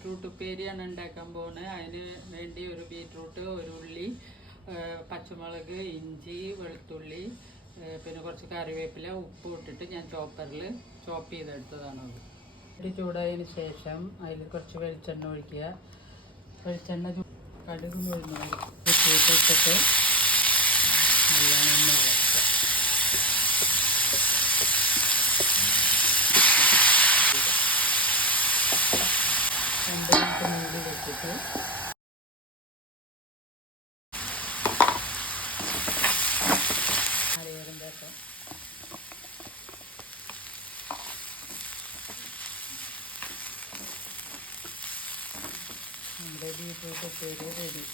Beetroot ഉപ്പേരിയാണ് ഉണ്ടാക്കാൻ പോകുന്നത്. അതിന് വേണ്ടി ഒരു ബീറ്റ്റൂട്ട്, ഒരു ഉള്ളി, പച്ചമുളക്, ഇഞ്ചി, വെളുത്തുള്ളി, പിന്നെ കുറച്ച് കറിവേപ്പില, ഉപ്പ് ഇട്ടിട്ട് ഞാൻ ചോപ്പറിൽ ചോപ്പ് ചെയ്തെടുത്തതാണ്. അത് ചൂടായതിന് ശേഷം അതിൽ കുറച്ച് വെളിച്ചെണ്ണ ഒഴിക്കുക. വെളിച്ചെണ്ണ കടുക് മുഴുവൻ ഇട്ടിട്ട് നല്ലോണം ഇളക്കുക. രണ്ട് മിനിറ്റ് മൂടി വെച്ചിട്ട് അറിയാറുണ്ടാക്കാം. നമ്മുടെ ബീറ്റ്റൂട്ട് ഉപ്പേരി റെഡി.